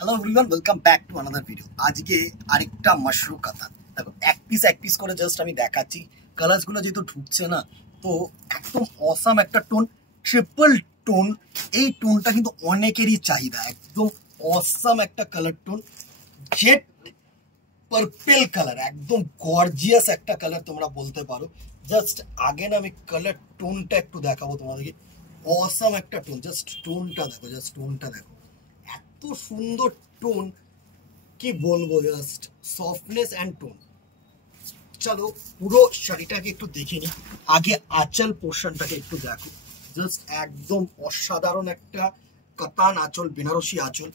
Hello everyone, welcome back to another video. আজকে আরেকটা মাশরু কাতান। দেখো এক পিস করে জাস্ট আমি দেখাচ্ছি। কালারসগুলো যেহেতু ঢুকছে না, তো একদম অসাম একটা টোন, ট্রিপল টোন। এই টোনটা কিন্তু অনেকেরই চাহিদা। একদম অসাম একটা colour tone, jet purple colour, একদম গর্জিয়াস একটা কালার তোমরা বলতে পারো। জাস্ট আগে না আমি কালার টোনটা একটু দেখাবো তোমাদেরকে। অসাম একটা টোন, জাস্ট টোনটা দেখো, জাস্ট টোনটা দেখো, এত সুন্দর টোন, কি বলবো, জাস্ট সফটনেস অ্যান্ড টোন। চলো পুরো শাড়িটাকে একটু দেখে নি। আগে আঁচল পোর্শনটাকে একটু দেখো, জাস্ট একদম অসাধারণ একটা কাতান আঁচল, বেনারসি আঁচল।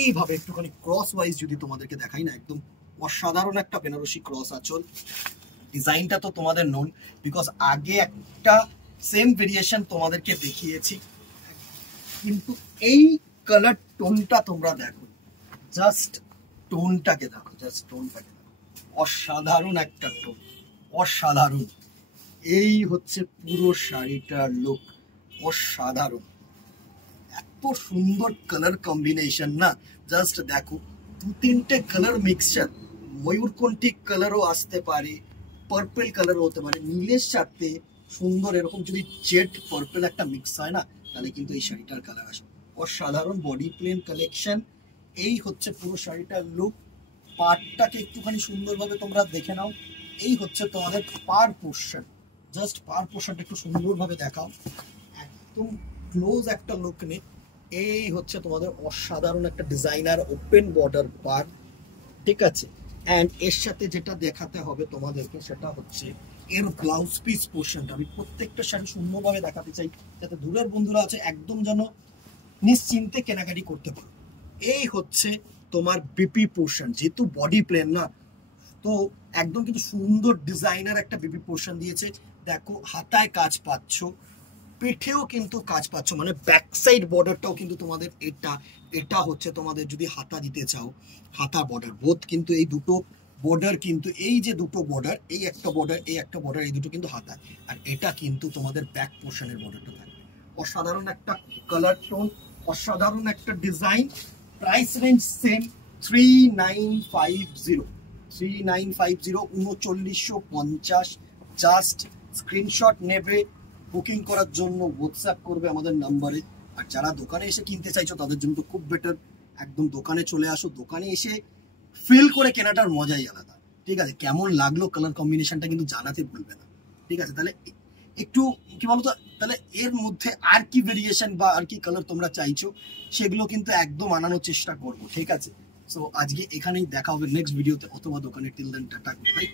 এইভাবে একটুখানি ক্রস ওয়াইজ যদি তোমাদেরকে দেখাই না, একদম অসাধারণ একটা বেনারসি ক্রস আঁচল। ডিজাইনটা তো তোমাদের নোন, বিকজ আগে একটা সেম ভেরিয়েশন তোমাদেরকে দেখিয়েছি, কিন্তু এই কালার টোনটা তোমরা দেখো, জাস্ট টোনটাকে দেখো, জাস্ট টোনটাকে দেখো, অসাধারণ একটা টোন, অসাধারণ। এই হচ্ছে পুরো শাড়িটার লুক, অসাধারণ। এত সুন্দর কালার কম্বিনেশন না, জাস্ট দেখো, দু তিনটে কালার মিক্সচার, ময়ূরকণ্ঠী কালারও আসতে পারে, পার্পল কালারও হতে পারে, নীলের সাথে সুন্দর এরকম যদি জেড পার্পল একটা মিক্স হয় না, তাহলে কিন্তু এই শাড়িটার কালার আসে। অসাধারণ বডি প্লেন কালেকশন। এই হচ্ছে পুরো শাড়িটার লুক। পাড়টাকে একটুখানি সুন্দরভাবে তোমরা দেখে নাও। এই হচ্ছে তোমাদের পার পোর্শন, জাস্ট পার পোর্শনটা একটু সুন্দরভাবে দেখাও, একদম ক্লোজ একটা লুক নে। এই হচ্ছে তোমাদের অসাধারণ একটা ডিজাইনার ওপেন বর্ডার পার, ঠিক আছে। অ্যান্ড এর সাথে যেটা দেখাতে হবে তোমাদেরকে, সেটা হচ্ছে এর ব্লাউজ পিস পোর্শনটা। আমি প্রত্যেকটা শাড়ি সুন্দরভাবে দেখাতে চাই, যাতে দূরের বন্ধুরা আছে একদম যেন নিশ্চিন্তে কেনাকাটি করতে পারো। এই হচ্ছে তোমার বিপি পোর্শন, যেহেতু বডি প্লেন না, তো একদম কিন্তু সুন্দর ডিজাইনার একটা বিপি পোর্শন দিয়েছে। দেখো হাতায় কাজ পাচ্ছ, পিঠেও কিন্তু কাজ পাচ্ছ, মানে ব্যাক সাইড বর্ডারটাও কিন্তু তোমাদের এটা এটা হচ্ছে তোমাদের যদি হাতা দিতে চাও, হাতা বর্ডার বোথ কিন্তু, এই দুটো বর্ডার কিন্তু, এই যে দুটো বর্ডার, এই একটা বর্ডার, এই একটা বর্ডার, এই দুটো কিন্তু হাতা, আর এটা কিন্তু তোমাদের ব্যাক পোর্শনের বর্ডারটা থাকবে। অসাধারণ একটা কালার টোন, অসাধারণ একটা design. Price range same, 3950, 3950, 3950। Just screenshot নেবে, বুকিং করার জন্য হোয়াটসঅ্যাপ করবে আমাদের নাম্বারে। আর যারা দোকানে এসে কিনতে চাইছো তাদের জন্য তো খুব বেটার, একদম দোকানে চলে আসো। দোকানে এসে ফিল করে কেনাটার মজাই আলাদা, ঠিক আছে। কেমন লাগলো কালার কম্বিনেশনটা কিন্তু জানাতে ভুলবে না, ঠিক আছে। তাহলে একটু কি বলতো, তাহলে এর মধ্যে আর কি ভেরিয়েশন বা আর কি কালার তোমরা চাইছো, সেগুলো কিন্তু একদম আনানোর চেষ্টা করবো, ঠিক আছে। সো আজকে এখানেই দেখা হবে নেক্সট ভিডিওতে, অথবা দোকানে। Till then tata, good by.